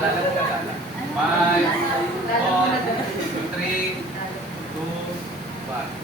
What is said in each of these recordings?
5, 4, 3, 2, 1.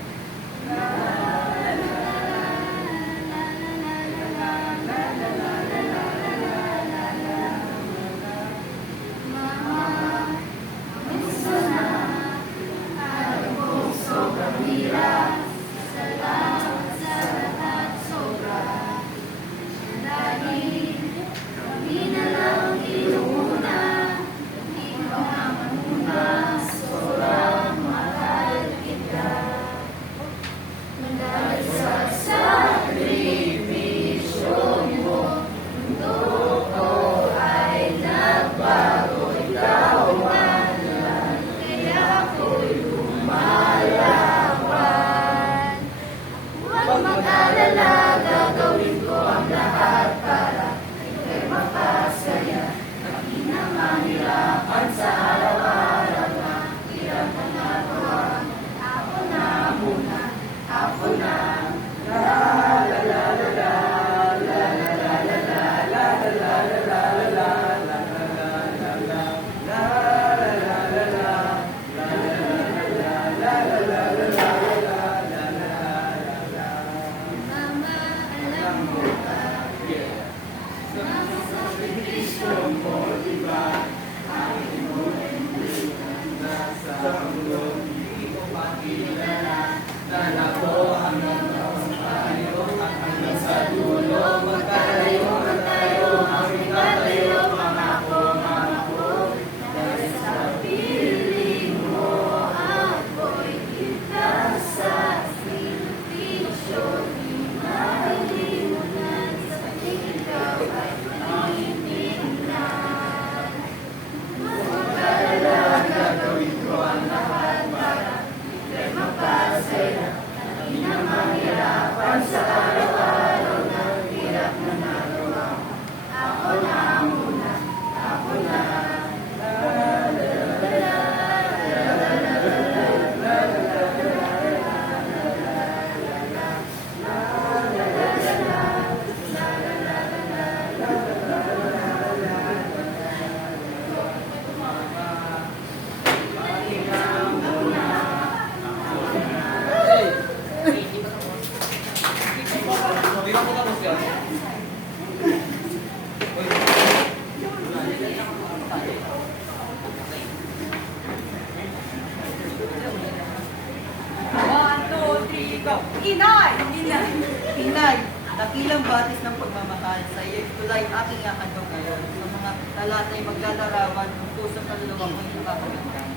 Inay! Inay! Inay! Dakilang batis ng pagmamahal sa iyo, tulay aking iakandong ngayon sa mga talatay maglalarawan ng puso at kaluluwa ko'y nakakabigyan.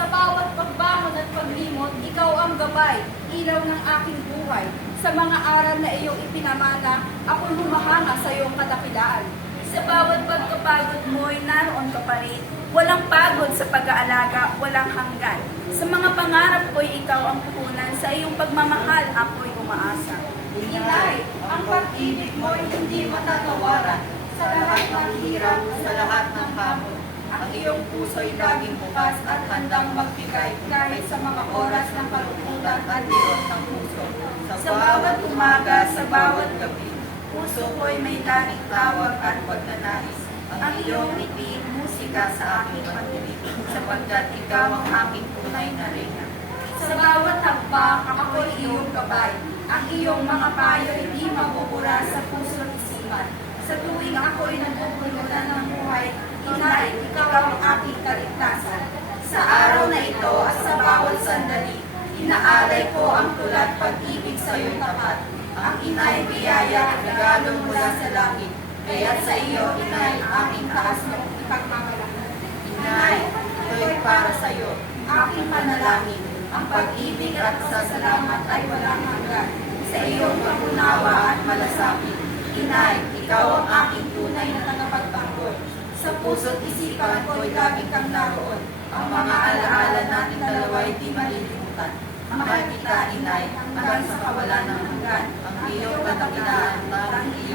Sa bawat pagbangon at paglimot, ikaw ang gabay, ilaw ng aking buhay. Sa mga aral na iyong ipinamana, ako'y humahanga sa iyong kadakilaan. Sa bawat pagkapagod mo'y naroon ka pa rin. Walang pagod sa pag-aalaga, walang hanggan. Sa mga pangarap ko'y ikaw ang puhunan, sa iyong pagmamahal ako'y umaasa. Inay, ang pag-ibig mo'y hindi matatawaran. Sa lahat ng hirap, sa lahat ng hamon, ang iyong puso'y laging bukas at handang magbigay kahit sa mga oras ng kalungkutan at dirot ng puso. Sa bawat umaga, sa bawat gabi, puso ko'y may tanging tawag at pagnanais. Ang iyong ngiti, musika sa aking pandinig, sapagkat ikaw ang aking tunay na reyna. Sa bawat hakbang, ako'y iyong gabay. Ang iyong mga payo hindi mabubura sa puso at isipan. Sa tuwing ako'y nagpupulutan ng buhay, Inay, ikaw ang aking kaligtasan. Sa araw na ito at sa bawat sandali, inaalay ko ang tulat pag-ibig sa iyong tapat. Ang Inay biyaya at regalo mula sa langit. Kaya't sa iyo, Inay, aking taas na ipagmamalaki. Inay, ito'y para sa iyo. Aking panalangin, ang pag-ibig at pasasalamat ay walang hanggan. Sa iyong pag-unawa at malasakit, Inay, ikaw ang aking tunay na tagapagtanggol. Sa puso't isipan ko'y lagi kang naroon. Ang mga alaala nating dalawa'y di malilimutan. Mahal kita, Inay, hanggang sa kawalan ng hanggan. Ang iyong katakilaan, ang iyong